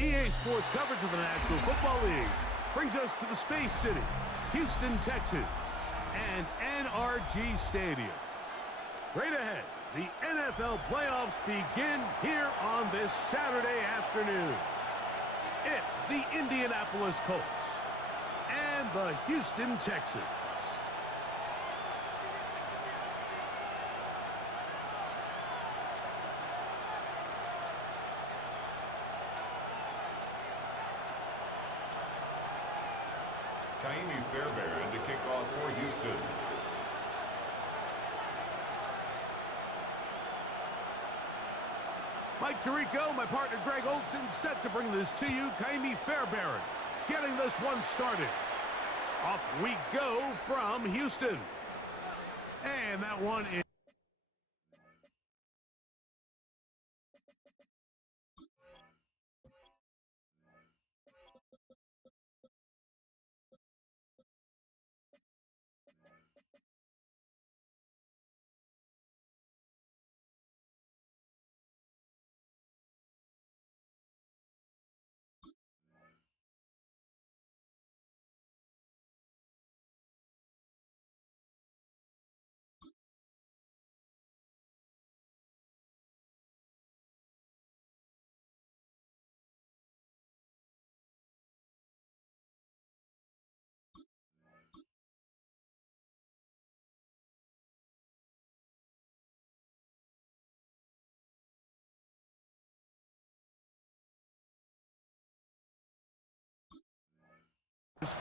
EA Sports coverage of the National Football League brings us to the Space City, Houston, Texas, and NRG Stadium. Straight ahead, the NFL playoffs begin here on this Saturday afternoon. It's the Indianapolis Colts and the Houston Texans. Fairbairn to kick off for Houston. Mike Tirico, my partner Greg Olson, set to bring this to you. Kaimi Fairbairn getting this one started. Off we go from Houston. And that one is...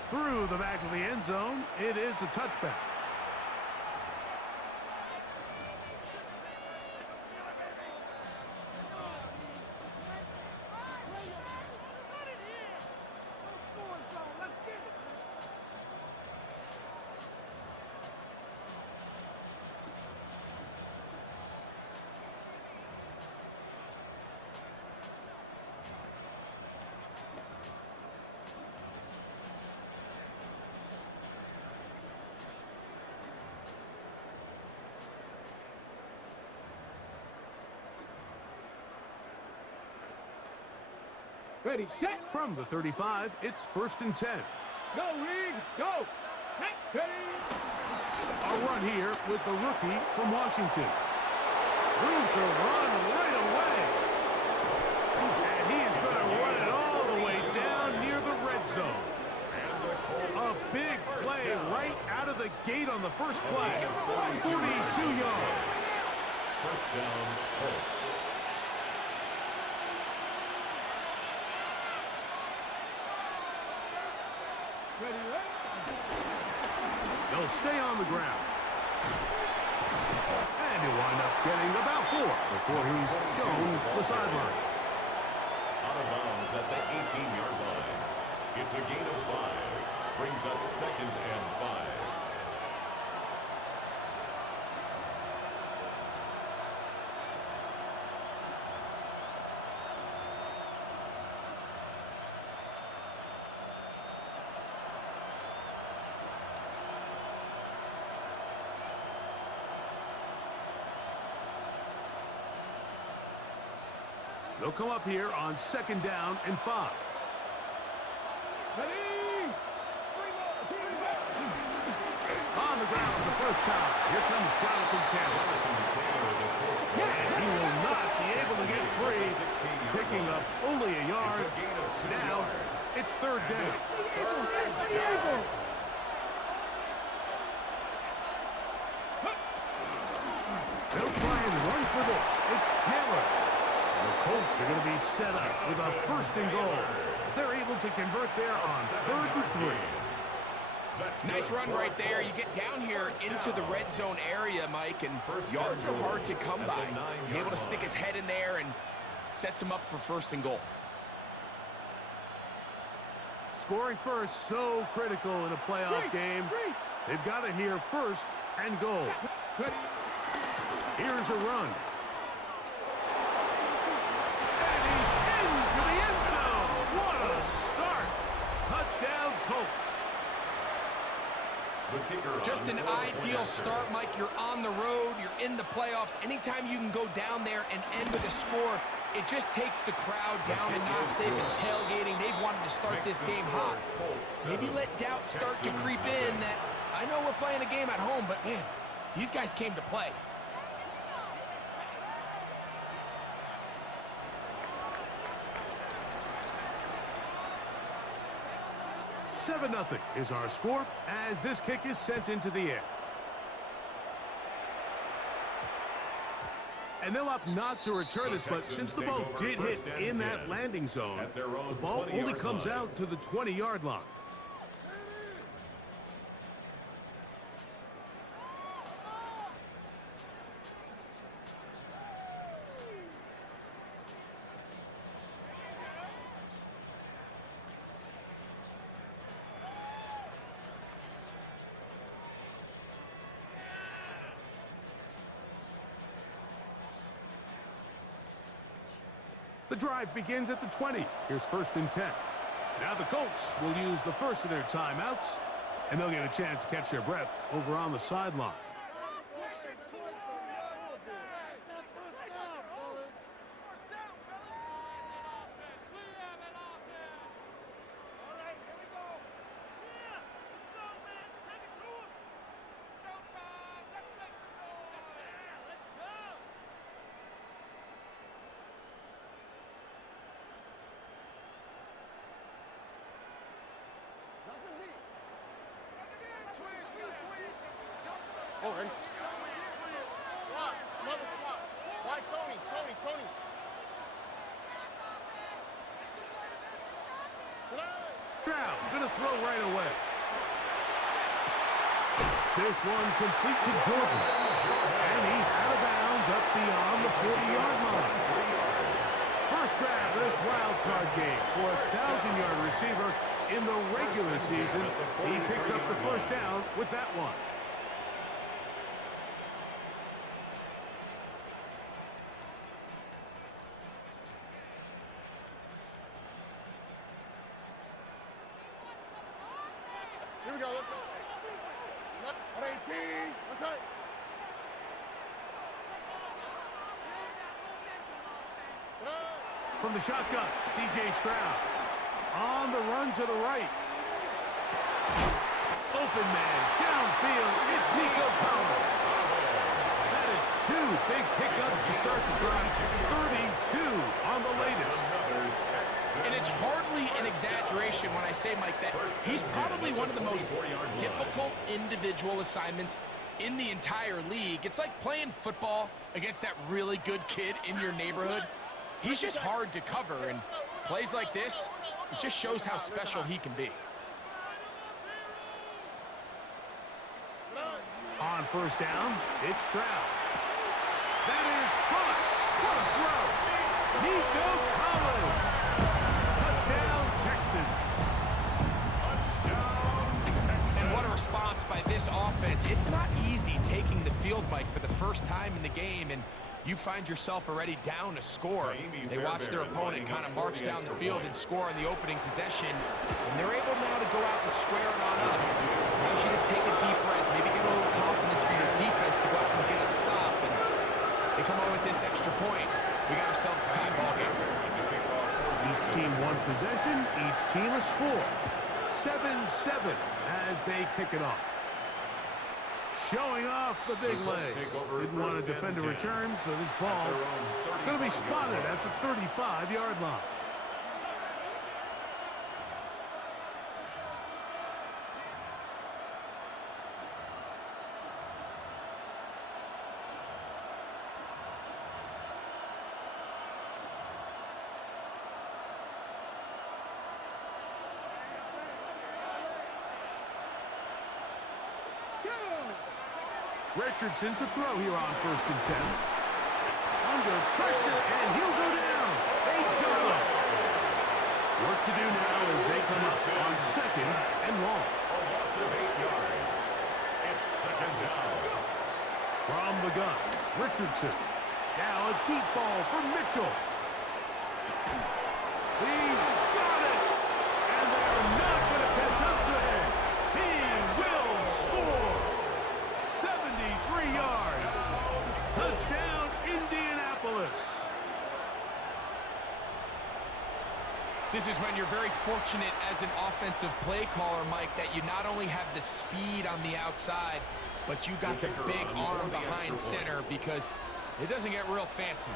through the back of the end zone. It is a touchback. Ready, set. From the 35, it's 1st and 10. Go, Reed, go. Ready. A run here with the rookie from Washington. Room to run right away. And he is going to run it all the way down near the red zone. A big play right out of the gate on the first play. 42 yards. First down, Colts. They'll stay on the ground. And he'll wind up getting about 4 before he's shown the sideline. Out of bounds at the 18-yard line. It's a gain of 5. Brings up 2nd and 5. They'll come up here on 2nd down and 5. On the ground for the first time. Here comes Jonathan Taylor. And he will not be able to get free. Picking up only a yard. Now it's 3rd down. They'll try and run for this. It's Taylor. The Colts are going to be set up with a 1st and goal as they're able to convert there on 3rd and 3. Nice run right there. You get down here into the red zone area, Mike, and yards are hard to come by. He's able to stick his head in there and sets him up for 1st and goal. Scoring first, so critical in a playoff game. They've got it here 1st and goal. Here's a run. And he's into the end zone. What a start. Touchdown, Colts. The kicker Just on an for the ideal point start, after. Mike. You're on the road. You're in the playoffs. Anytime you can go down there and end with a score, it just takes the crowd down a notch. They've been tailgating. They've wanted to start this game hot. Maybe let doubt start to creep in that I know we're playing a game at home, but, man, these guys came to play. Seven 0 is our score as this kick is sent into the air. And they'll opt not to return this, but since the ball did hit in that landing zone, the ball only comes out to the 20-yard line. The drive begins at the 20. Here's 1st and 10. Now the Colts will use the first of their timeouts, and they'll get a chance to catch their breath over on the sideline. Oh, ready? Swap. Another swap. Why Tony? Tony. Stroud gonna throw right away. This one complete to Jordan. And he's out of bounds up beyond the 40-yard line. First grab of this wild card game for a 1,000-yard receiver in the regular season. He picks up the first down with that one. Here we go. Let's go. 118. Let's go. From the shotgun, C.J. Stroud. On the run to the right. Open man, downfield, it's Nico Collins. That is 2 big pickups to start the drive. 32 on the latest. And it's hardly an exaggeration when I say, Mike, that he's probably one of the most difficult individual assignments in the entire league. It's like playing football against that really good kid in your neighborhood. He's just hard to cover, and plays like this, it just shows how special he can be. On first down, it's Stroud. That is caught. What a throw. Nico Collins. And what a response by this offense. It's not easy taking the field, Mike, for the first time in the game, and you find yourself already down a score. They watch their opponent kind of march down the field and score on the opening possession, and they're able now to go out and square it on up. Allows you to take a deep breath, maybe get a little confidence for your defense to go out and get a stop, and they come on with this extra point. We got ourselves a tie ball game. Each team one possession, each team a score. 7-7 as they kick it off. Showing off the big leg. Didn't want to defend a return, so this ball going to be spotted at the 35-yard line. Richardson to throw here on 1st and 10. Under pressure, and he'll go down. They got him. Work to do now as they come up on 2nd and long. A loss of 8 yards. It's 2nd down. From the gun, Richardson. Now a deep ball for Mitchell. He's got it. And they're not going to catch up to him. He will score. This is when you're very fortunate as an offensive play caller, Mike, that you not only have the speed on the outside, but you got the big arm behind center, because it doesn't get real fancy.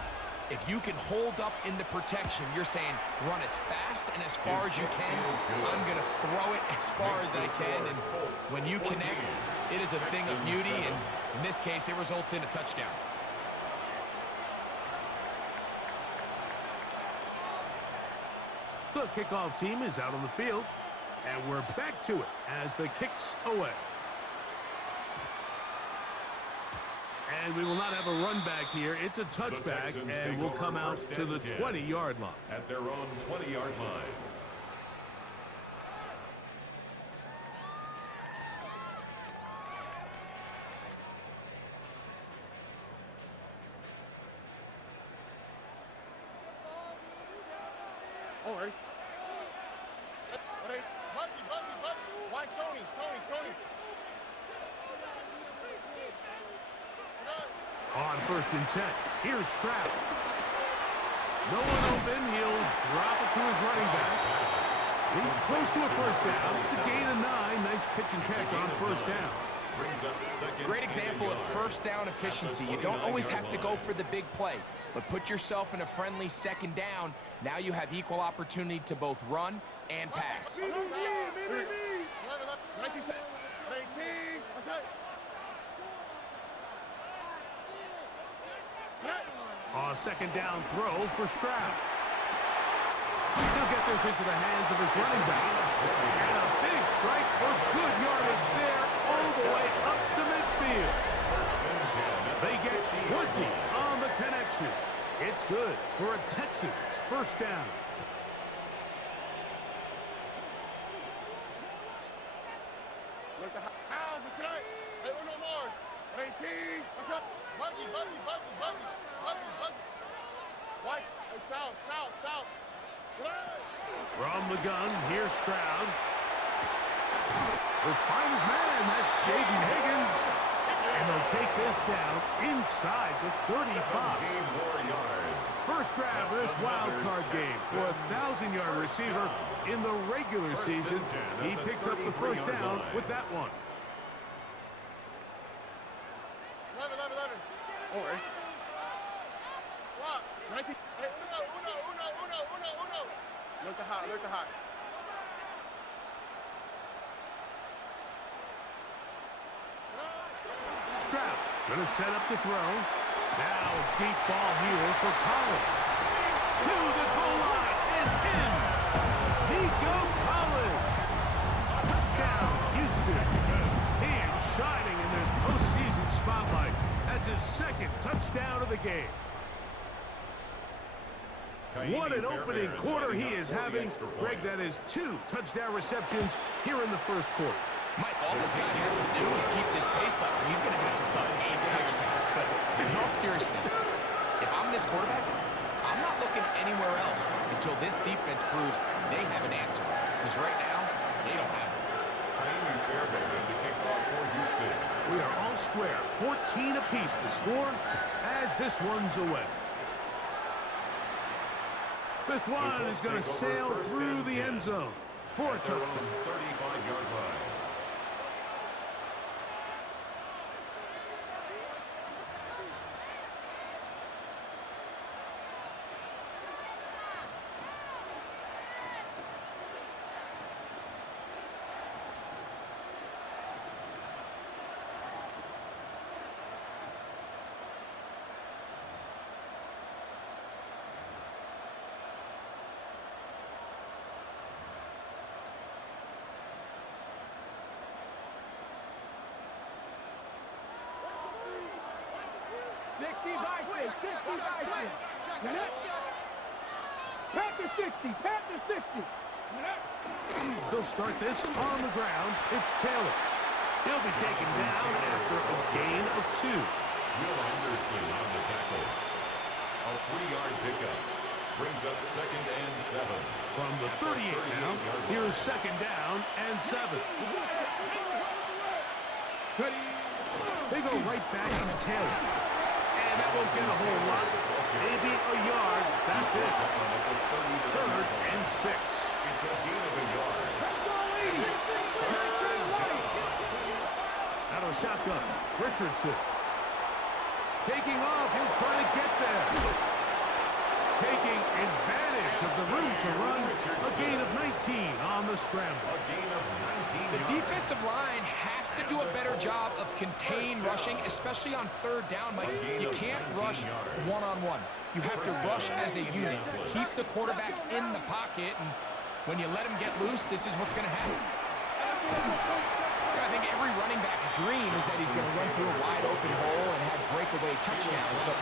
If you can hold up in the protection, you're saying run as fast and as far as you can. I'm going to throw it as far as I can, and when you connect, it is a thing of beauty, and in this case, it results in a touchdown. The kickoff team is out on the field, and we're back to it as the kick's away. And we will not have a run back here. It's a touchback, and we'll come out to the 20-yard line. At their own 20-yard line. All right. Buggy. Why Tony? On 1st and 10, here's Stroud. No one open. He'll drop it to his running back. He's close to a first down. It's a gain of 9. Nice pitch and catch on 1st down. Great example of first down efficiency. You don't always have to go for the big play, but put yourself in a friendly 2nd down. Now you have equal opportunity to both run and pass. A 2nd down throw for Stroud. He'll get this into the hands of his running back. And a big strike for good yardage there all the way up to midfield. They get 20 on the connection. It's good for a Texans 1st down. Look the house tonight. Hey, no more. 18. What's up? Buggy. White. Hey, south. From the gun, here's Stroud. Will find his man. That's Jaden Higgins. And they'll take this down inside the 35. First grab of this wild card game for a 1,000-yard receiver in the regular season. He picks up the 1st down with that one. 11. All right. Swap. 19. Hey, uno. Look the hot. Stroud gonna set up the throw. Now a deep ball here for Collins. To the goal line and in. Nico Collins. Touchdown, Houston. He is shining in this postseason spotlight. That's his 2nd touchdown of the game. What an opening quarter he is having. Greg, that is 2 touchdown receptions here in the 1st quarter. Mike, all this guy has to do is keep this pace up, and he's going to have himself 8 touchdowns. But in all seriousness, if I'm this quarterback, I'm not looking anywhere else until this defense proves they have an answer. Because right now, they don't have it. We are all square, 14 apiece the score as this one's away. This one is going to sail through the end zone for a touchdown. 35-yard line. Panther 60. They'll start this on the ground. It's Taylor. He'll be taken down after a gain of 2. Will Anderson on the tackle. A 3-yard pickup. Brings up 2nd and 7. From the 38 now, here's 2nd down and 7. They go right back to Taylor. And that won't get a whole lot. maybe a yard. That's it. 3rd and 6. It's a gain of a yard. Out of shotgun, Richardson. Taking off, he'll try to get there. Taking advantage of the room to run. A gain of 19 on the scramble. A gain of 19 The defensive line has to do a better job of contained rushing, especially on 3rd down, Mike. You can't rush one-on-one. You have to rush as a unit. Keep the quarterback in the pocket, and when you let him get loose, this is what's going to happen. I think every running back's dream is that he's going to run through a wide open hole and have breakaway touchdowns, but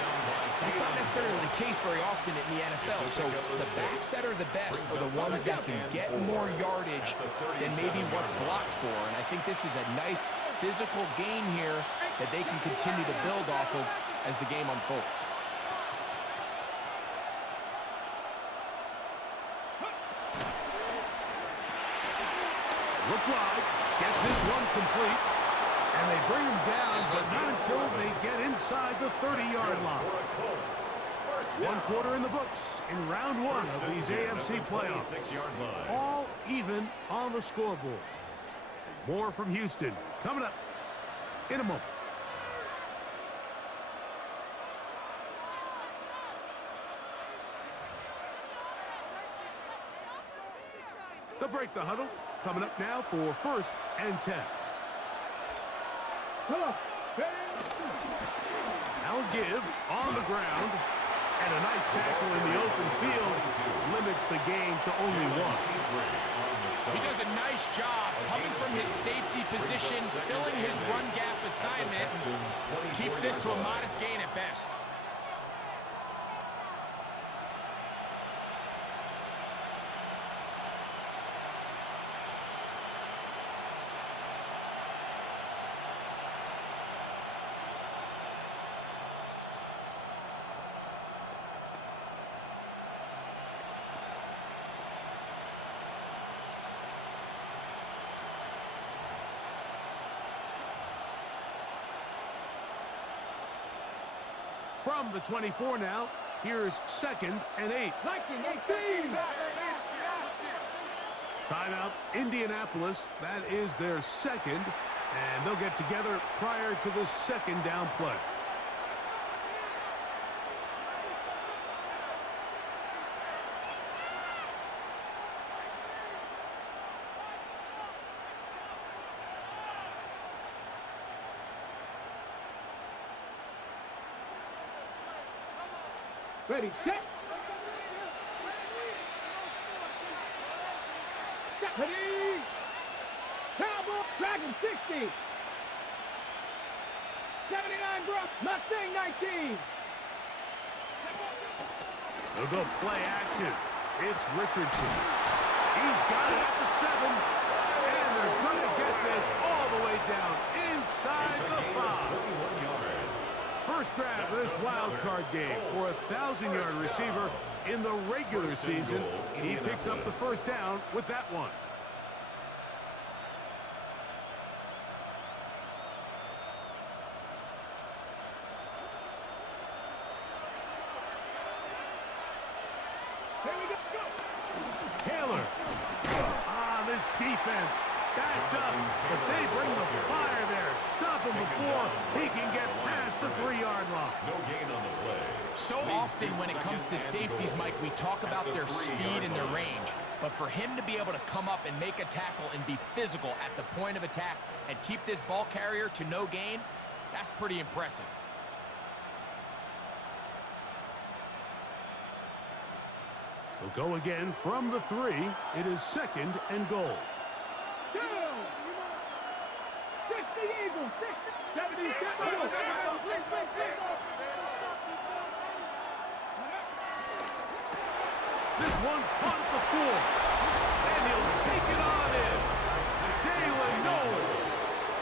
that's not necessarily the case very often in the NFL. So the backs that are the best are the ones that can get more yardage than maybe what's blocked for. And I think this is a nice physical game here that they can continue to build off of as the game unfolds. Look wide, get this one complete, and they bring him down, but not until they get inside the 30-yard line. 1 quarter in the books in round 1 of these AFC playoffs. All even on the scoreboard. More from Houston coming up in a moment. They'll break the huddle. Coming up now for 1st and 10. Now give on the ground. And a nice tackle in the open field limits the game to only 1. He does a nice job coming from his safety position, filling his run gap assignment, and keeps this to a modest gain at best. From the 24 now, here's 2nd and 8. 19-18. Timeout, Indianapolis. That is their 2nd, and they'll get together prior to the 2nd down play. Ready, set. Ready. Cowboy, Dragon 60. 79 Brock, Mustang 19. They'll go play action. It's Richardson. He's got it at the 7. And they're going to get this all the way down inside the 5. First grab of this wild card game for a 1,000-yard receiver in the regular season. He picks up the 1st down with that one. Taylor. This defense backed up, but they bring the fire there. Stop him before he can get past the 3-yard line. No gain on the play. So often when it comes to safeties, Mike, we talk about their speed and their range. But for him to be able to come up and make a tackle and be physical at the point of attack and keep this ball carrier to no gain, that's pretty impressive. They'll go again from the 3. It is 2nd and goal. 60 Eagles, 70. This one caught at the 4. And he'll take it on in. Jalen Noel.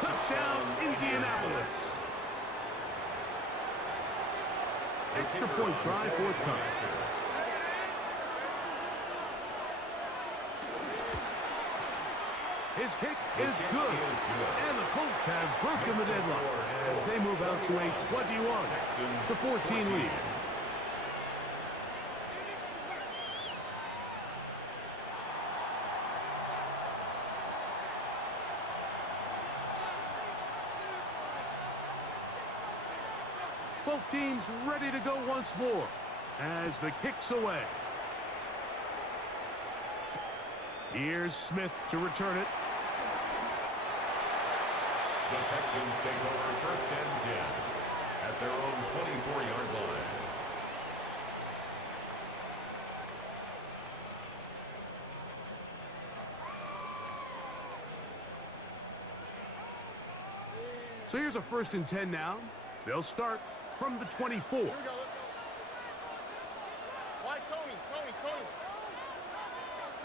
Touchdown, Indianapolis. Extra point try forthcoming. His kick is good. And the Colts have broken the deadlock as they move out to a 21-14 lead. Both teams ready to go once more as the kick's away. Here's Smith to return it. The Texans take over first and 10 at their own 24-yard line. So here's a first and 10 now. They'll start from the 24. Here we go. Why Tony?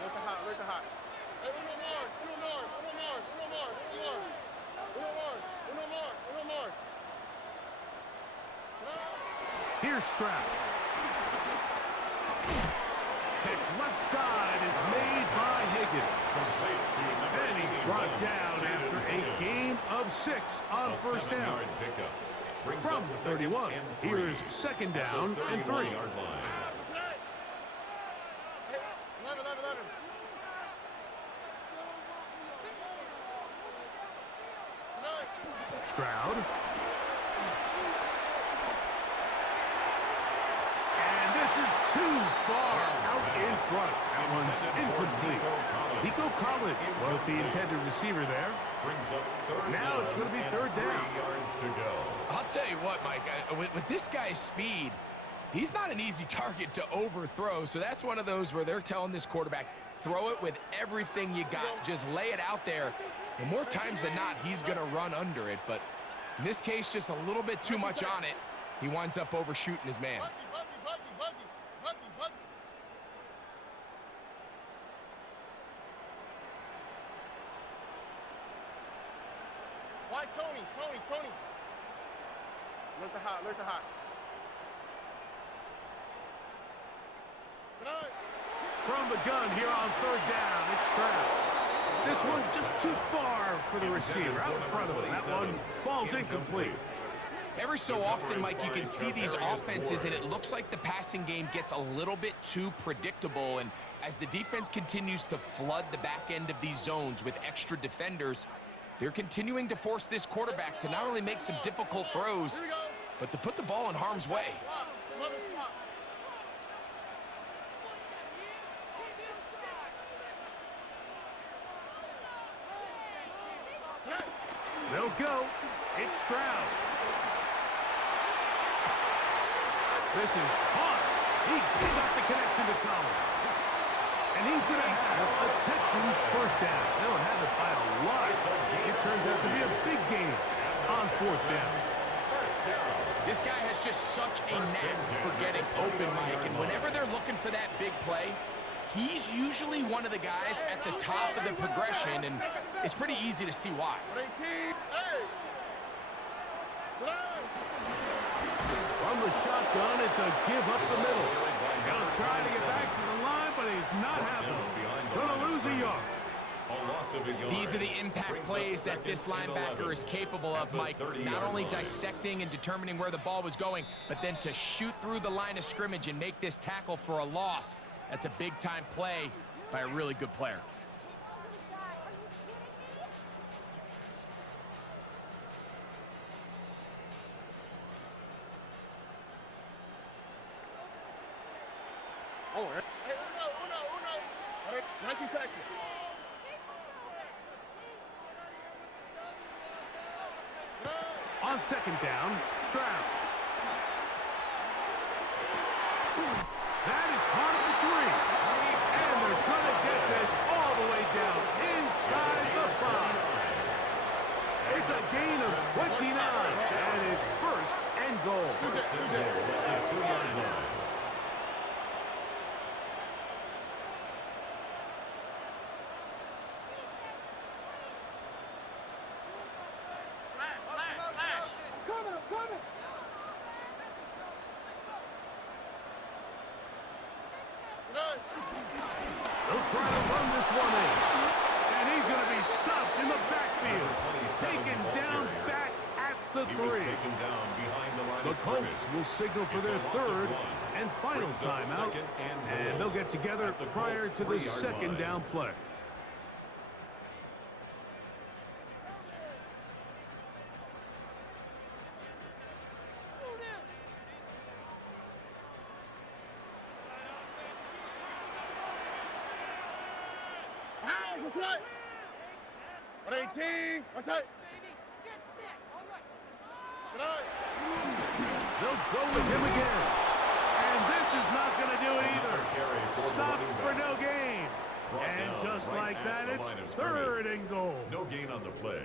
Look at hot. Hey, uno more. Here's Stroud. Pitch left side is made by Higgins. And he's brought down after a game of 6 on first down. From the 31, here's second down and 3. Stroud. And this is too far out in front. That one's incomplete. Nico Collins was the intended receiver there. Now it's going to be third down. I'll tell you what, Mike, with this guy's speed, he's not an easy target to overthrow. So that's one of those where they're telling this quarterback, throw it with everything you got. Just lay it out there. And more times than not, he's going to run under it. But in this case, just a little bit too much on it. He winds up overshooting his man. Why Tony? Look at hot. From the gun here on third down, it's Stroud. This one's just too far for the receiver out in front of him. That one falls incomplete. Every so often, Mike, you can see these offenses, and it looks like the passing game gets a little bit too predictable. And as the defense continues to flood the back end of these zones with extra defenders, they're continuing to force this quarterback to not only make some difficult throws, but to put the ball in harm's way. They'll go. It's Stroud. This is caught. He got the connection to Collins. And he's going to have a Texans first down. They'll have it by a lot. It turns out to be a big game on fourth down. This guy has just such a knack for getting open, Mike. And whenever they're looking for that big play, he's usually one of the guys at the top of the progression, and it's pretty easy to see why. From the shotgun, it's a give up the middle. Gonna try to get back to the line, but he's not happening. Gonna lose a yard. These are the impact plays that this linebacker is capable of, Mike. Not only dissecting and determining where the ball was going, but then to shoot through the line of scrimmage and make this tackle for a loss. That's a big-time play by a really good player. Oh, hey, uno. Hey, 19 Texas. On second down, Stroud. That is caught at the 3. And they're going to get this all the way down inside the 5. It's a gain of 29, and it's first and goal. First and goal at the 2-yard line. Coming. They'll try to run this one in. And he's going to be stopped in the backfield. Taken down back at the 3. The Colts will signal for their third and final timeout. And they'll get together prior to the second down play. What's that? 118. What's that? They'll go with him again. And this is not going to do it either. Stop for no gain. And just like that, it's 3rd and goal. No gain on the play.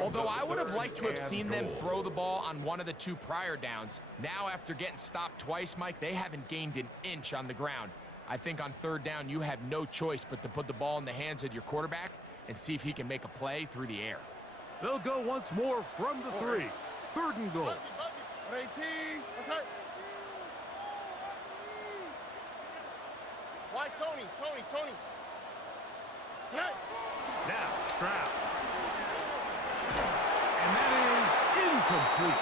Although I would have liked to have seen them throw the ball on one of the 2 prior downs. Now, after getting stopped twice, Mike, they haven't gained an inch on the ground. I think on 3rd down, you have no choice but to put the ball in the hands of your quarterback and see if he can make a play through the air. They'll go once more from the 3. 3rd and goal. 18. What's that? Why Tony? Tonight. Now, Stroud. And that is incomplete.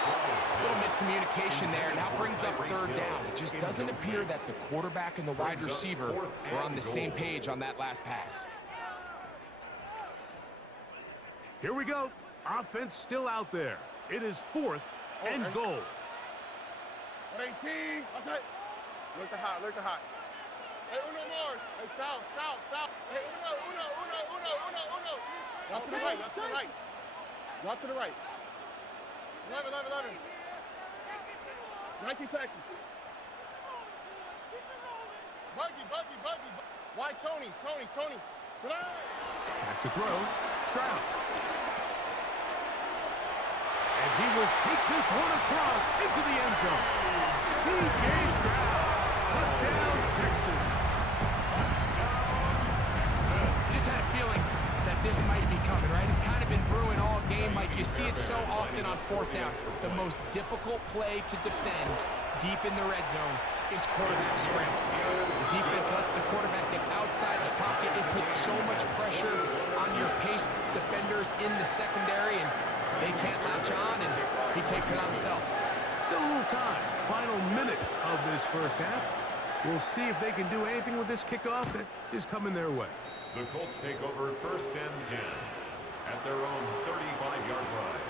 Little miscommunication there. Now brings up 3rd down. It just doesn't appear that the quarterback and the wide receiver were on the same page on that last pass. Here we go. Offense still out there. It is 4th and goal. 118. What's that? Look the hot. Hey, uno more. Hey, south. Hey, uno. Walk to the right. Walk to the right. 11. 19 Texas. Buggy. Why Tony? Back to throw. Stroud. And he will take this one across into the end zone. C.J. Stroud. Touchdown, Texans. I just had a feeling that this might be coming, right? It's kind of been brewing all game, Mike. You see it so often on 4th down. The most difficult play to defend deep in the red zone is quarterback scramble. The defense lets the quarterback get outside the pocket. It puts so much pressure on your paced defenders in the secondary, and they can't latch on, and he takes it on himself. Still a little time. Final minute of this first half. We'll see if they can do anything with this kickoff that is coming their way. The Colts take over 1st and 10 at their own 35-yard line.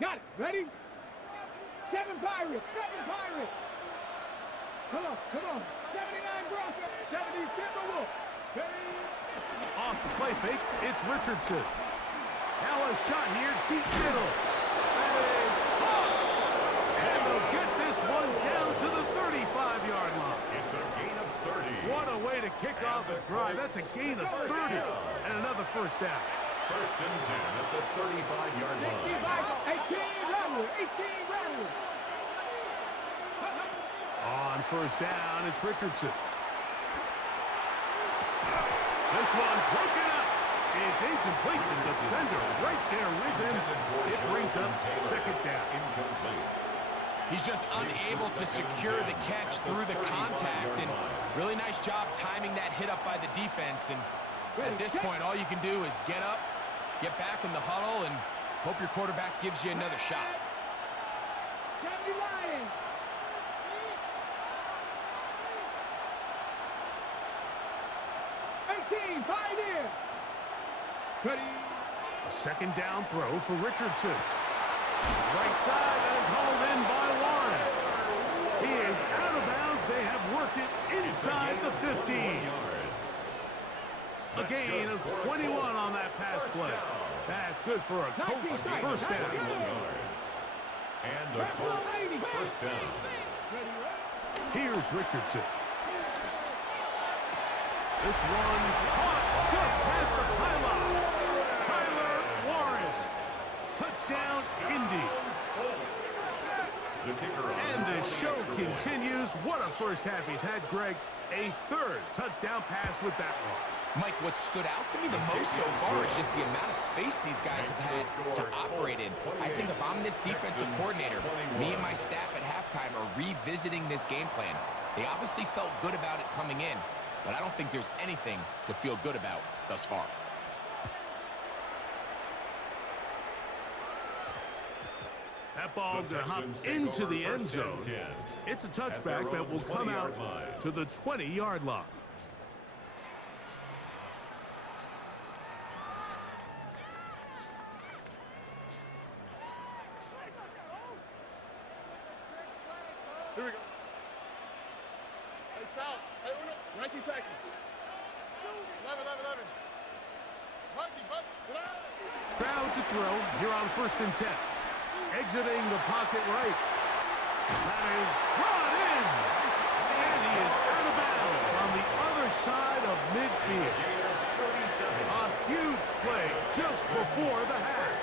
Got it. Ready? 7 Pirates. Come on. 79 Broncos. 70 Timberwolves. Off the play fake, it's Richardson. Now a shot here, deep middle. That is caught. And they'll get this one down to the 35-yard line. It's a gain of 30. What a way to kick off a drive. That's a gain of 30. And another first down. 1st and 10 at the 35-yard line. 18 Rattler. On first down, it's Richardson. This one broken up. It's incomplete. The defender right there with him. It brings up 2nd down. Incomplete. He's just unable to secure the catch through the contact, and really nice job timing that hit up by the defense. And at this point, all you can do is get up, get back in the huddle, and hope your quarterback gives you another shot. 70 Lions. Pioneer. A 2nd down throw for Richardson. Right side, that is hauled in by Warren. He is out of bounds. They have worked it inside the 15. A gain of 21 on that pass play. That's good for a Colts first down. And a Colts first down. Here's Richardson. This one caught just past the pylon. Tyler Warren. Touchdown, Indy. And the show continues. What a first half he's had, Greg. A 3rd touchdown pass with that one. Mike, what stood out to me the most so far is just the amount of space these guys have had to operate in. I think if I'm this defensive coordinator, me and my staff at halftime are revisiting this game plan. They obviously felt good about it coming in, but I don't think there's anything to feel good about thus far. That ball going to hop into the end zone. It's a touchback that will come out to the 20-yard line. Here we go. Hey, South. Hey, Uno. 19 Texas. 11. Stroud to throw here on 1st and 10. Exiting the pocket right. That is brought in. And he is out of bounds on the other side of midfield. A huge play just before the half.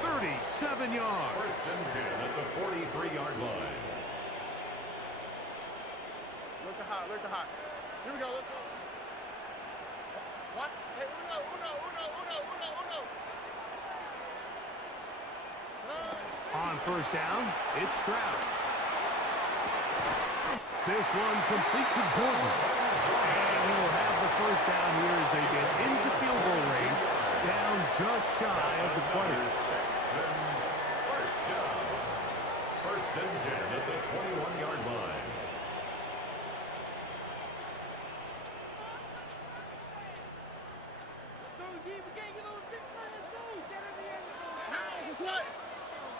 37 yards. 1st and 10 at the 43-yard line. Look the hot. Here we go. Let's go. What? Hey, Uno. On 1st down, it's Stroud. This one complete to Jordan. And he will have the 1st down here as they get into field goal range, down just shy of the 20. Texans, 1st down. 1st and 10 at the 21-yard line.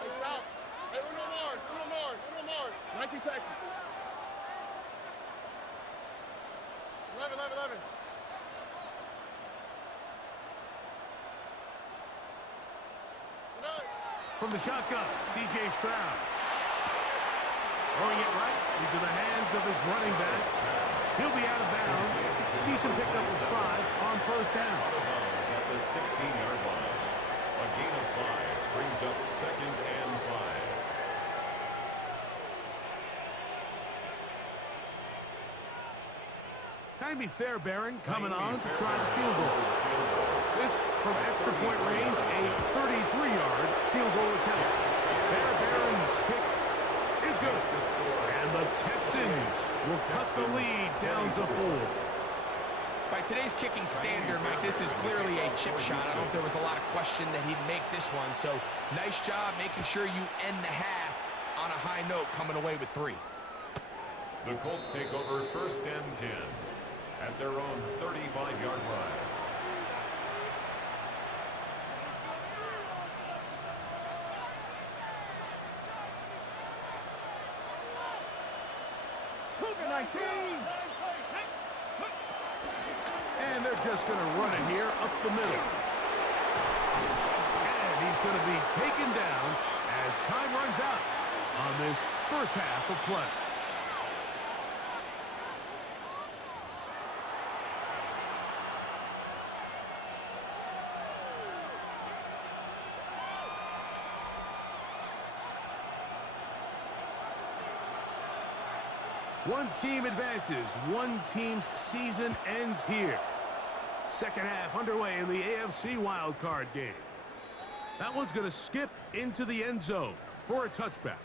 Hey, South. Hey, Uno more. 19 Texas. 11. From the shotgun, C.J. Stroud. Throwing it right into the hands of his running back. He'll be out of bounds. Decent pickup of 5 on 1st down. Out of bounds at the 16-yard line. A gain of 5 brings up 2nd and 5. Tymee Fairbairn coming on to try the field goal. This from extra point range, a 33-yard field goal attempt. Fairbairn's kick is good. And the Texans will cut the lead down to 4. By today's kicking standard, Mike, this is clearly a chip shot. I don't think there was a lot of question that he'd make this one. So nice job making sure you end the half on a high note, coming away with 3. The Colts take over 1st and 10 at their own 35-yard line. And they're just going to run it here up the middle. And he's going to be taken down as time runs out on this 1st half of play. One team advances. One team's season ends here. 2nd half underway in the AFC wildcard game. That one's going to skip into the end zone for a touchback.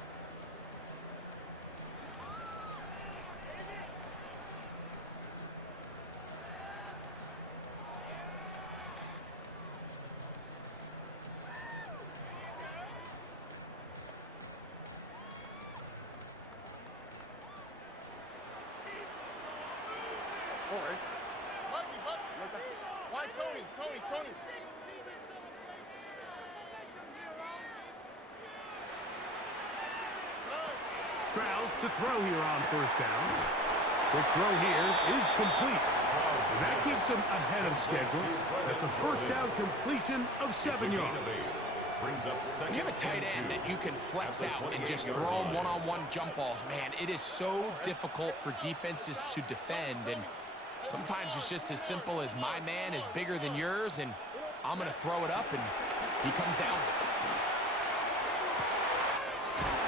Why, Tony? Stroud to throw here on 1st down. The throw here is complete. That keeps him ahead of schedule. That's a 1st down completion of 7 yards. When you have a tight end that you can flex out and just throw them one-on-one jump balls, man, it is so difficult for defenses to defend. And sometimes it's just as simple as my man is bigger than yours, and I'm going to throw it up, and he comes down.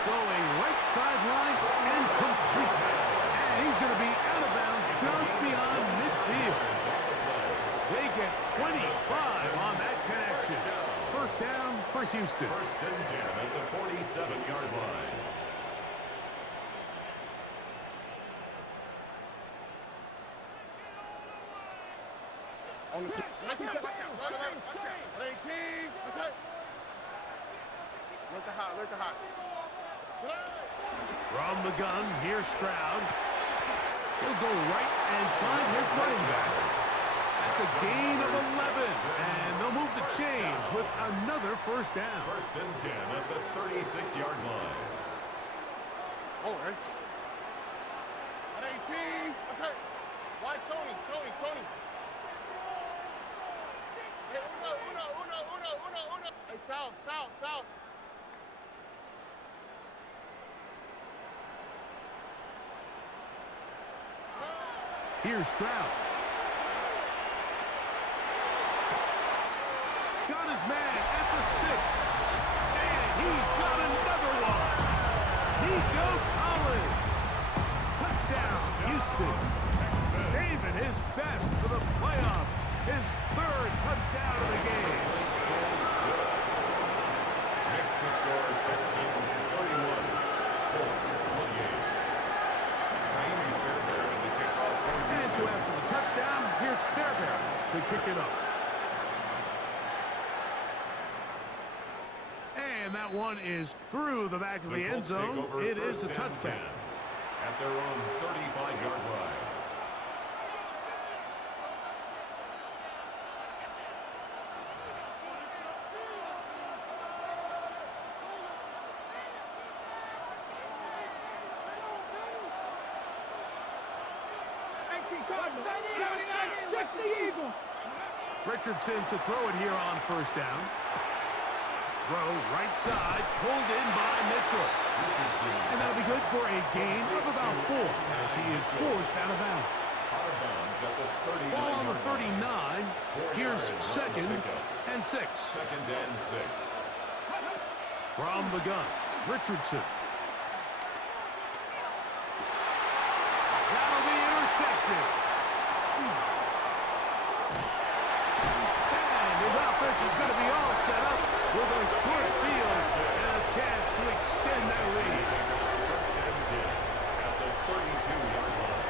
Going right sideline and complete. And he's going to be out of bounds just beyond midfield. They get 25 on that connection. 1st down for Houston. 1st and 10 at the 47-yard line. On the 19 touchdown. 18. Look the hot, look the hot. From the gun, here's Stroud. He'll go right and find his running back. That's a gain of 11, and they'll move the chains with another first down. 1st and 10 at the 36-yard line. All right. At 18. What's that? Why Tony? Tony. Hey, uno. Hey, south. Here's Stroud. Got his man at the 6. And he's got another one. Nico Collins. Touchdown, Houston. Saving his best for the playoffs. His 3rd touchdown of the game. Makes the score Texans 31, Colts 28. And so after the touchdown, here's Fairbairn to kick it up. And that one is through the back of the end zone. It is a touchback. At their own 35-yard line. Richardson to throw it here on first down. Throw right side, pulled in by Mitchell. And that'll be good for a gain of about 4 as he is forced out of bounds. Ball on the 39. Here's 2nd and 6. 2nd and 6. From the gun, Richardson. That'll be intercepted. And his offense is going to be all set up with a short field and a chance to extend that lead. 1st and 10 at the 32-yard line.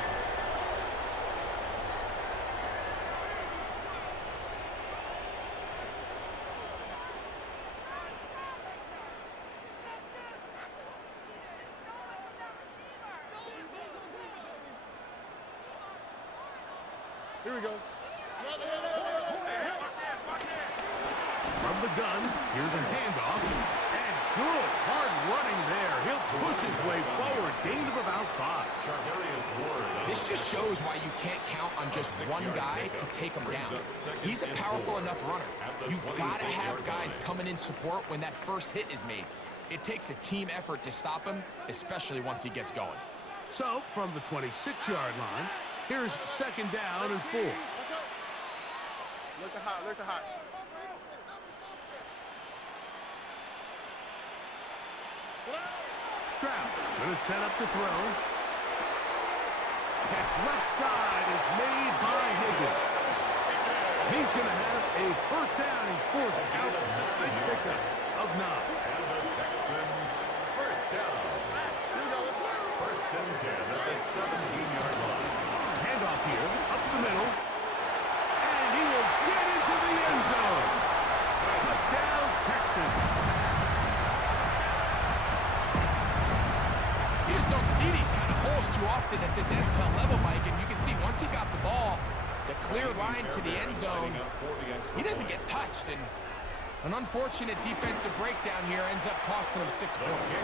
Here we go. From the gun, here's a handoff. And good, hard running there. He'll push his way forward. Gain of about 5. This just shows why you can't count on just one guy to take him down. He's a powerful enough runner. You've got to have guys coming in support when that first hit is made. It takes a team effort to stop him, especially once he gets going. So, from the 26-yard line, here's 2nd down and 4. Look the hot. Stroud going to set up the throw. Catch left side is made by Higgins. He's going to have a first down. He's forced out. Nice pickup of 9. And the Texans first down. 1st and 10 at the 17-yard line. Handoff here, up the middle. And he will get into the end zone. Touchdown, Texans. You just don't see these kind of holes too often at this NFL level, Mike, and you can see once he got the ball, the clear line to the end zone, he doesn't get touched, and an unfortunate defensive breakdown here ends up costing him 6 points.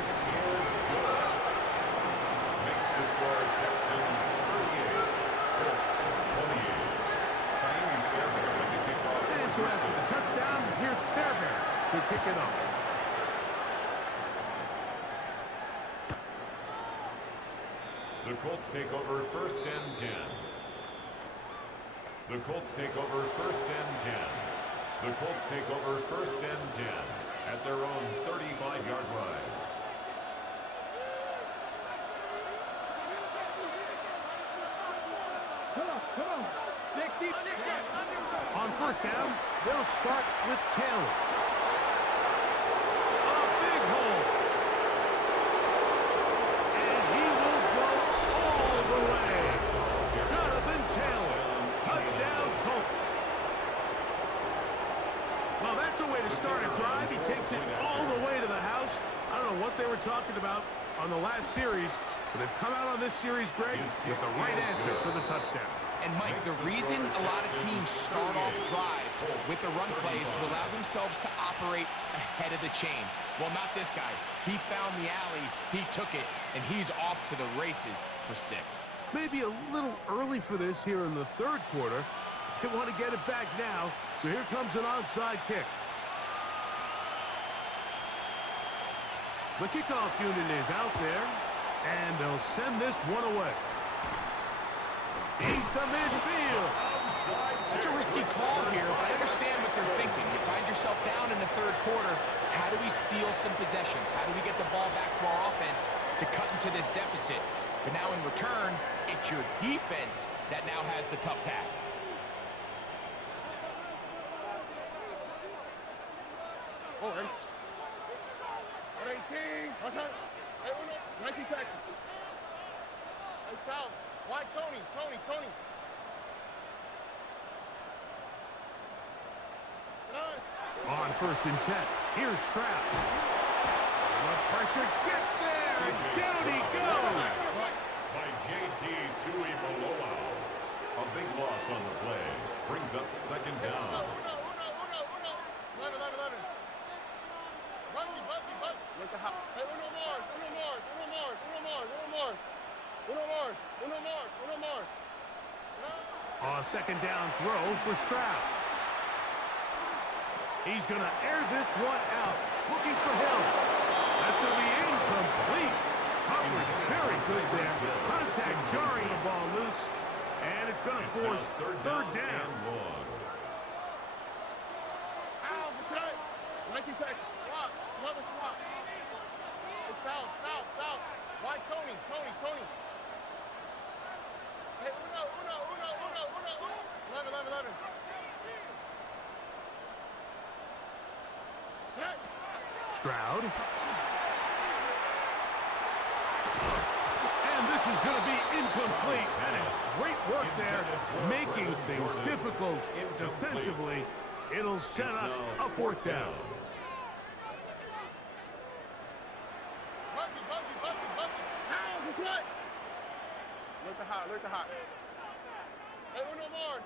Makes the score Texans 38, Colts 28. And so after the touchdown, here's Fairbairn to kick it off. The Colts take over 1st and 10. The Colts take over 1st and 10. The Colts take over 1st and 10 at their own 35-yard line. Come on. On first down, they'll start with Taylor. A big hole. And he will go all the way. Jonathan Taylor. Touchdown, Colts. Well, that's a way to to start a drive. He takes it all the way to the house. I don't know what they were talking about on the last series, but they've come out on this series, Greg, with the right answer for the touchdown. And, Mike, the reason a lot of teams start off drives with the run play is to allow themselves to operate ahead of the chains. Well, not this guy. He found the alley, he took it, and he's off to the races for 6. Maybe a little early for this here in the third quarter. They want to get it back now, so here comes an onside kick. The kickoff unit is out there, and they'll send this one away. He's to midfield. That's a risky call here, but I understand what they're thinking. You find yourself down in the third quarter. How do we steal some possessions? How do we get the ball back to our offense to cut into this deficit? But now in return, it's your defense that now has the tough task. Oh, ready? 118. What's that? Hey, 19 Texas. Hey, South. Why Tony? Tony. On 1st and 10, here's Stroud. The pressure gets there, and down he goes. By J.T. Tuimoloau. A big loss on the play. Brings up 2nd down. 11. Buggy. Look at how. Hey, Uno Mars. A 2nd down throw for Stroud. He's going to air this one out, looking for him. That's going to be incomplete. Coverage very good there. Contact jarring the ball loose, and it's going to force third down. Ow, what's that? 19 Texas. Swap. Another swap. Hey, South. Why Tony? Hey, Uno. 11. Stroud. And this is going to be incomplete. And it's great work there, making things difficult defensively. It'll set up a 4th down. Buggy. Ow, what's that? Look the hot. Hey, Uno Mars.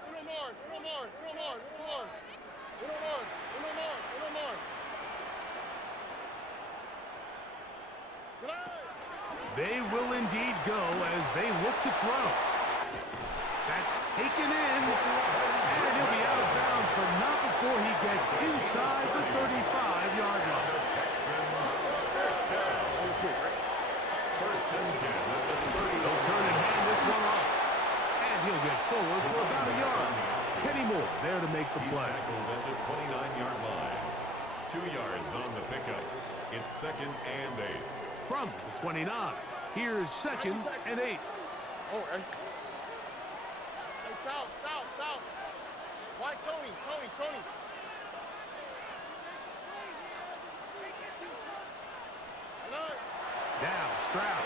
They will indeed go as they look to throw. That's taken in, and he'll be out of bounds, but not before he gets inside the 35-yard line. Texans, 1st down. 1st and 10 at the 30. They'll turn and hand this one off, and he'll get forward for about a yard. Kenny Moore there to make the play. He's tackled at the 29-yard line. 2 yards on the pickup. It's 2nd and 8. From the 29, here's 2nd and 8. Oh, and hey, South. Why Tony? Now Stroud.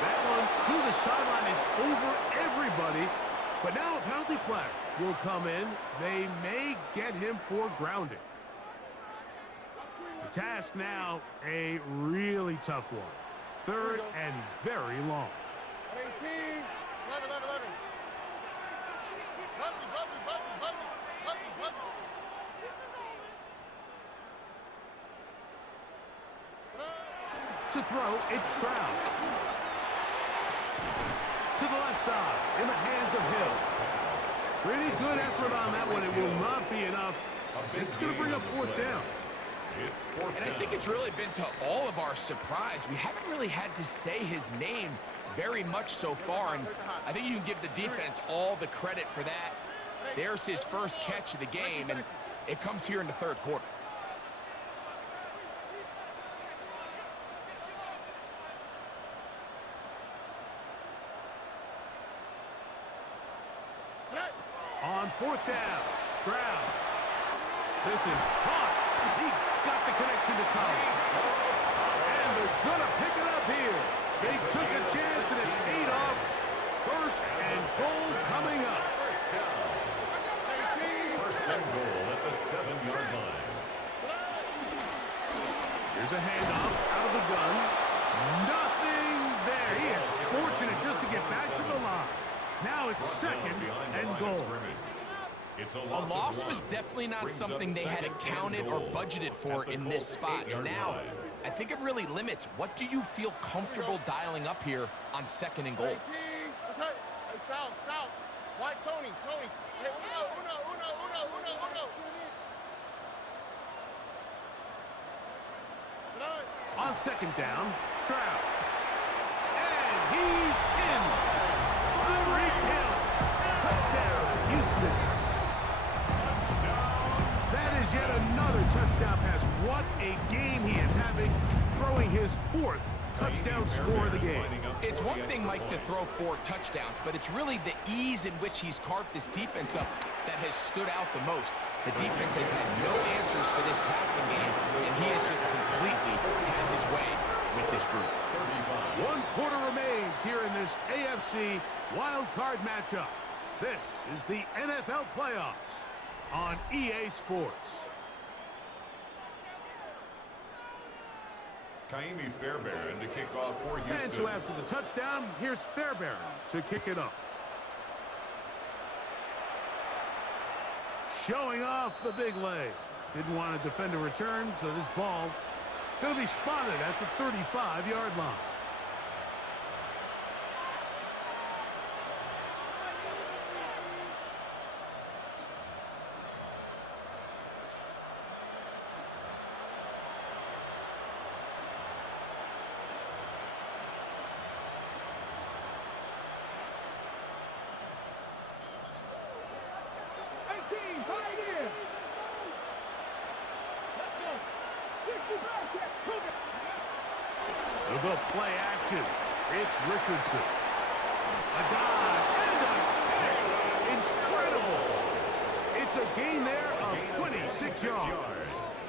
That one to the sideline is over everybody, but now a penalty flag will come in. They may get him for grounding. The task now, a really tough one. 3rd and very long. 18. 11. Buggy. To throw, it's Stroud. To the left side, in the hands of Hill. Pretty good effort on that one. It will not be enough. It's going to bring up 4th down. It's 4th And I think it's really been to all of our surprise. We haven't really had to say his name very much so far, and I think you can give the defense all the credit for that. There's his first catch of the game, and it comes here in the 3rd quarter. On 4th down, Stroud. This is caught. He got the connection to Collins. And they're going to pick it up here. They took a chance and it paid off. 1st and goal coming up. 1st and goal. second and goal. It's a loss was definitely not something they had accounted or budgeted for in this spot. And now, I think it really limits. What do you feel comfortable dialing up here on second and goal? Hey, South. Why, Tony? Hey, uno. On second down, Stroud. And he's in. Tyreek Hill. Touchdown, Houston. That is yet another touchdown pass. What a game he is having, throwing his 4th touchdown score of the game. It's one thing, Mike, to throw 4 touchdowns, but it's really the ease in which he's carved this defense up that has stood out the most. The defense has had no answers for this passing game, and he has just completely had his way with this group. 1 quarter remains here in this AFC wild card matchup. This is the NFL playoffs on EA Sports. Kaimi Fairbairn to kick off for Houston. And so after the touchdown, here's Fairbairn to kick it up. Showing off the big leg. Didn't want to defend a return, so this ball going to be spotted at the 35-yard line. They'll go play action. It's Richardson. A dive and a catch. Incredible. It's a gain there of 26 yards.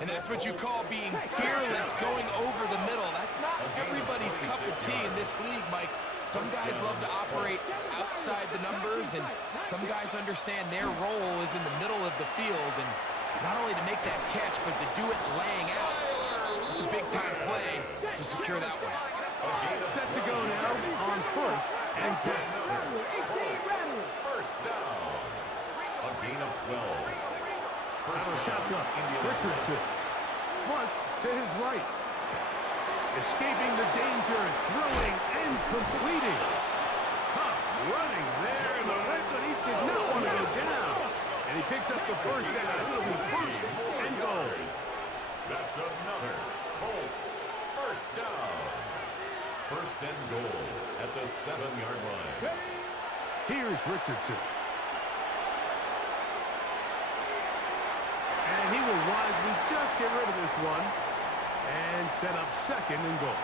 And that's what you call being fearless, going over the middle. That's not everybody's cup of tea in this league, Mike. Some guys love to operate outside the numbers, and some guys understand their role is in the middle of the field, and not only to make that catch, but to do it laying out. It's a big-time play to secure that one. Set to go now on 1st and 10. First down. A gain of 12. Out of shotgun, Richardson. Flush to his right. Escaping the danger, throwing and completing. Tough running there in the red zone. He did not want to go down. And he picks up the first down. It'll be 1st and goal. That's another Colts first down. 1st and goal at the 7-yard line. Here's Richardson. And he will wisely just get rid of this one and set up 2nd and goal.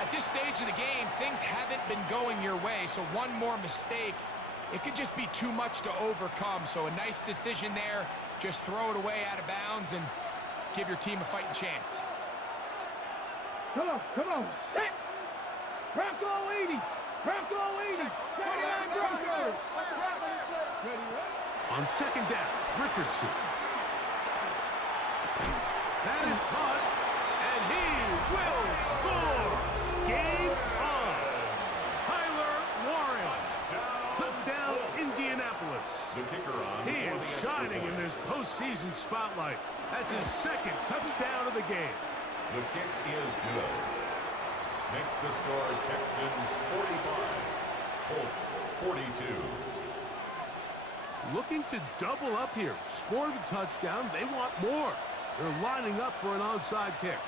At this stage of the game, things haven't been going your way, so one more mistake, it could just be too much to overcome. So a nice decision there. Just throw it away out of bounds and give your team a fighting chance. Come on. Set. Bronco 80. Bronco 80. 29 Broncos. On 2nd down, Richardson. That is caught, and he will score. Game on. Tyler Warren. Touchdown, Indianapolis. The kicker on. He is shining in this postseason spotlight. That's his 2nd touchdown of the game. The kick is good. Makes the score Texans 45, Colts 42. Looking to double up here. Score the touchdown. They want more. They're lining up for an onside kick.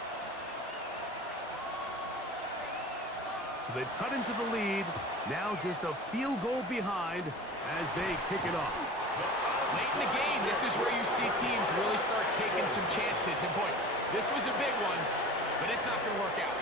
So they've cut into the lead. Now just a field goal behind as they kick it off. Late in the game, this is where you see teams really start taking some chances. And boy, this was a big one, but it's not going to work out.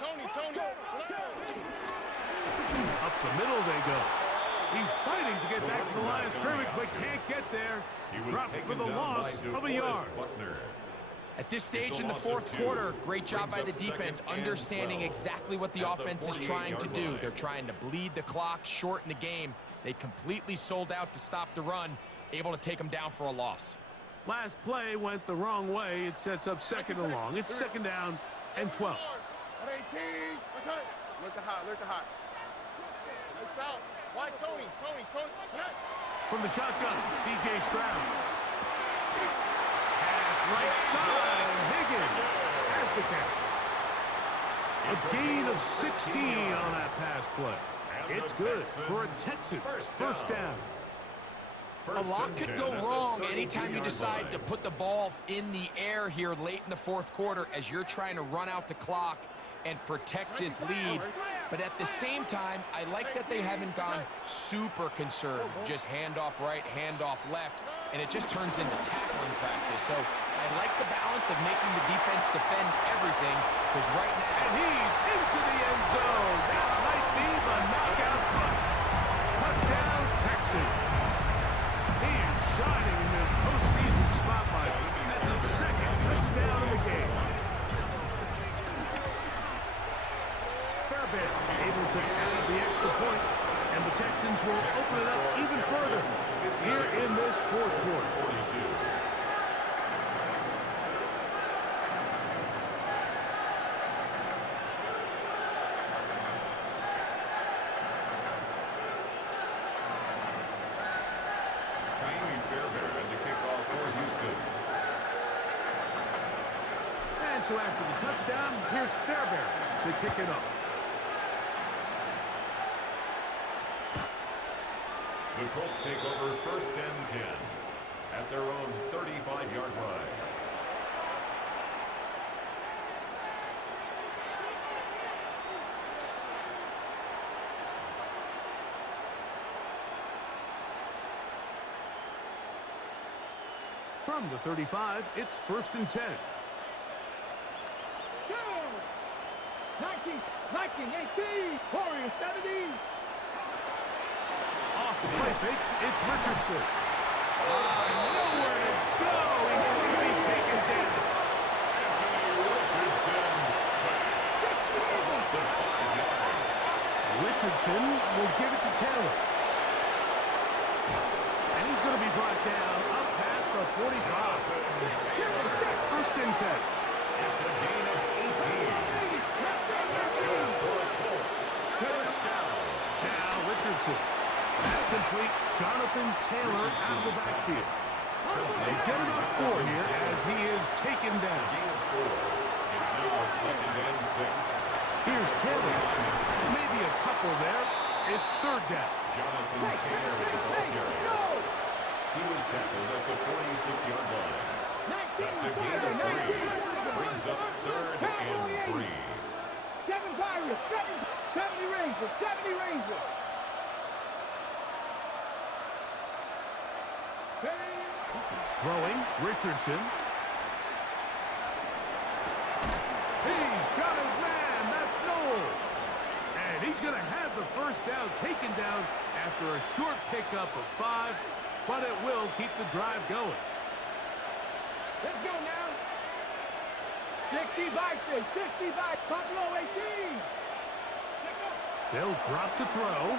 Tony. Up the middle they go. He's fighting to get back to the line of scrimmage, but can't get there. He was Dropped taken for the down loss by of a yard. Buckner. At this stage in the fourth quarter, great job by the defense, understanding exactly what the offense is trying to do. They're trying to bleed the clock, shorten the game. They completely sold out to stop the run, able to take them down for a loss. Last play went the wrong way. It sets up second and long. It's second down and 12. 18. Look the hot, look the hot. Nice out. Why Tony? From the shotgun, C.J. Stroud. Pass right side, and Higgins has the catch. A gain of 16 on that pass play. It's good for a Texans first down. A lot could go wrong anytime you decide to put the ball in the air here late in the fourth quarter as you're trying to run out the clock and protect this lead. But at the same time, I like that they haven't gone super conserved. Just handoff right, handoff left, and it just turns into tackling practice. So I like the balance of making the defense defend everything, because right now... And he's into the end zone. That might be the knockout punch. Touchdown, Texans. He is shining in this postseason spotlight. That's his second touchdown of the game. Fairbairn able to add the extra point, and the Texans will open it up even further here in this fourth quarter. And so after the touchdown, here's Fairbairn to kick it off. The Colts take over first and 10 at their own 35-yard line. From the 35, it's first and 10. 19, Warriors 70. Off the play fake, it's Richardson. Nowhere to go. He's going to be taken down. Richardson will give it to Taylor. And he's going to be brought down up past the 45. First and 10. It's a gain of 18. That's good for the Colts. First down. Now Richardson. That's complete. Jonathan Taylor out of the backfield. They get it up 4 here as he is taken down. Gain of 4. It's now second and 6. Here's Taylor. Maybe a couple there. It's third down. Jonathan Taylor with the ball carrier. He was tackled at the 46-yard line. That's a gain of 3. Brings up third and 3. 7 Pirates, 70 Rangers, 70 Rangers. Throwing, Richardson. He's got his man. That's Noel. And he's going to have the first down taken down after a short pickup of 5, but it will keep the drive going. Let's go now. 65, Buffalo 18. They'll drop to throw.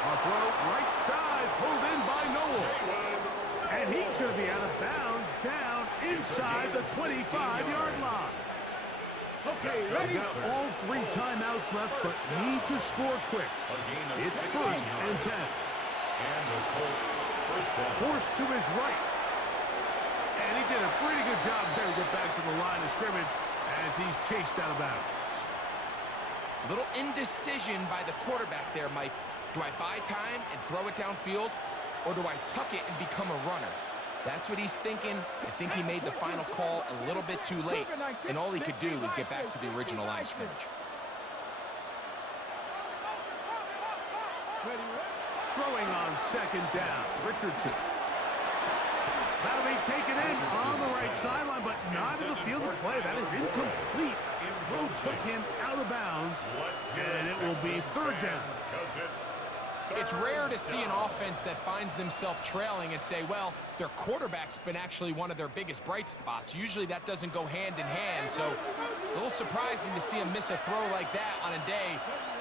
A throw right side, pulled in by Noel. And he's going to be out of bounds down inside the 25-yard line. Okay, ready? They've got all 3 timeouts left, but need to score quick. It's first and 10. And the Colts first down. Forced to his right. And he did a pretty good job there to get back to the line of scrimmage as he's chased out of bounds. Little indecision by the quarterback there, Mike. Do I buy time and throw it downfield, or do I tuck it and become a runner? That's what he's thinking. I think he made the final call a little bit too late, and all he could do was get back to the original line of scrimmage. Throwing on second down, Richardson. That'll be taken in on the right sideline, but not in the field of play. That is incomplete. Throw took him out of bounds, and it will be third down. It's rare to see an offense that finds themselves trailing and say, well, their quarterback's been actually one of their biggest bright spots. Usually that doesn't go hand in hand, so it's a little surprising to see him miss a throw like that on a day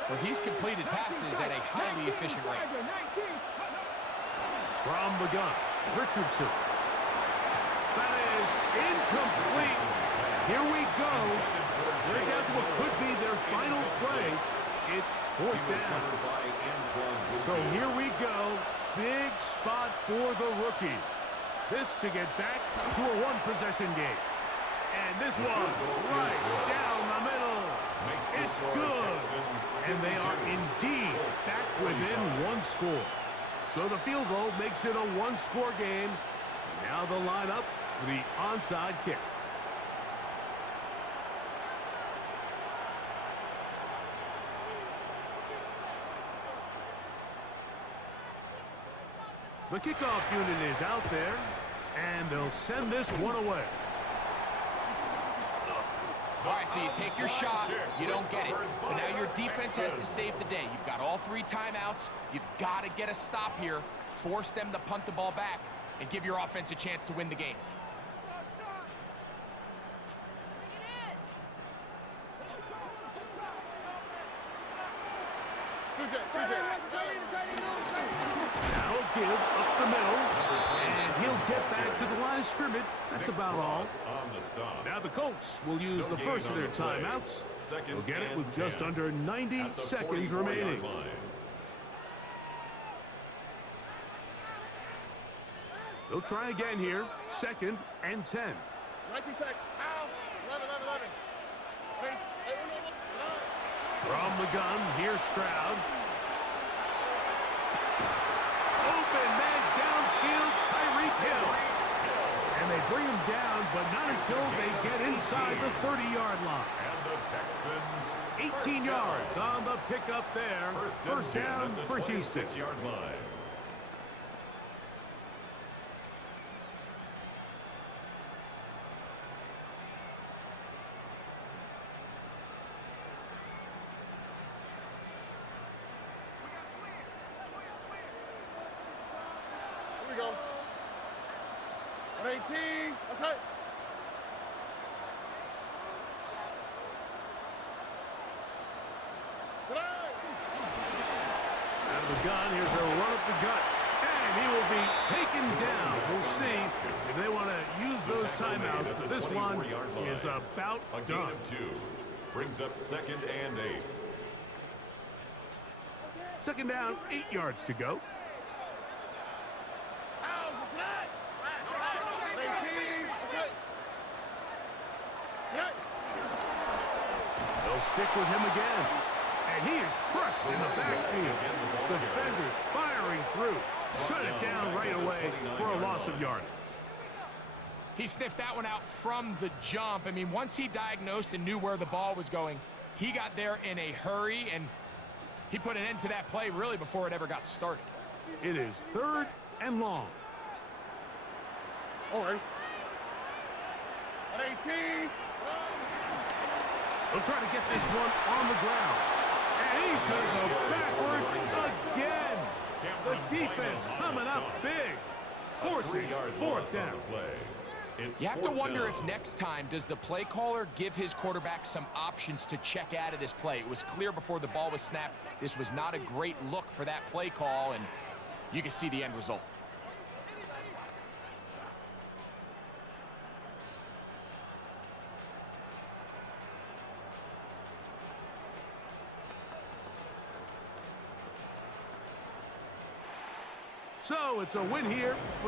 where he's completed passes at a highly efficient rate. From the gun, Richardson. That is incomplete. Here we go. They're down to what could be their final play. It's fourth down. So here we go. Big spot for the rookie. This to get back to a one-possession game. And this one right down the middle. It's good. And they are indeed back within one score. So the field goal makes it a one-score game. And now the lineup for the onside kick. The kickoff unit is out there, and they'll send this one away. All right, so you take your shot, you don't get it. But now your defense has to save the day. You've got all 3 timeouts. You've got to get a stop here, force them to punt the ball back, and give your offense a chance to win the game. Now a give up the middle, and he'll get back to the line of scrimmage. That's about all. Now the Colts will use the first of their timeouts. They'll get it with just under 90 seconds remaining. They'll try again here. 2nd and 10. 19 seconds. Ow. 11. Hey, From the gun, here's Stroud. Open man downfield, Tyreek Hill. And they bring him down, but not until they get inside the 30-yard line. And the Texans 18 yards on the pickup there. First down for Houston. 26-yard line. Here we go. 118. That's it. Out of the gun, here's a run up the gut. And he will be taken down. We'll see if they want to use those timeouts. But this one is about A gain done. of 2 brings up 2nd and 8. 2nd down, 8 yards to go. They'll stick with him again. And he is crushed in the backfield. Defenders firing through. Shut it down right away for a loss of yardage. He sniffed that one out from the jump. I mean, once he diagnosed and knew where the ball was going, he got there in a hurry, and he put an end to that play really before it ever got started. It is 3rd and long. All right. 18. They'll try to get this one on the ground. And he's going to go backwards again. The defense coming up big. Forcing 4th down. It's You have to 4th wonder down. if next time, does the play caller give his quarterback some options to check out of this play? It was clear before the ball was snapped, this was not a great look for that play call, and you can see the end result. So it's a win here for the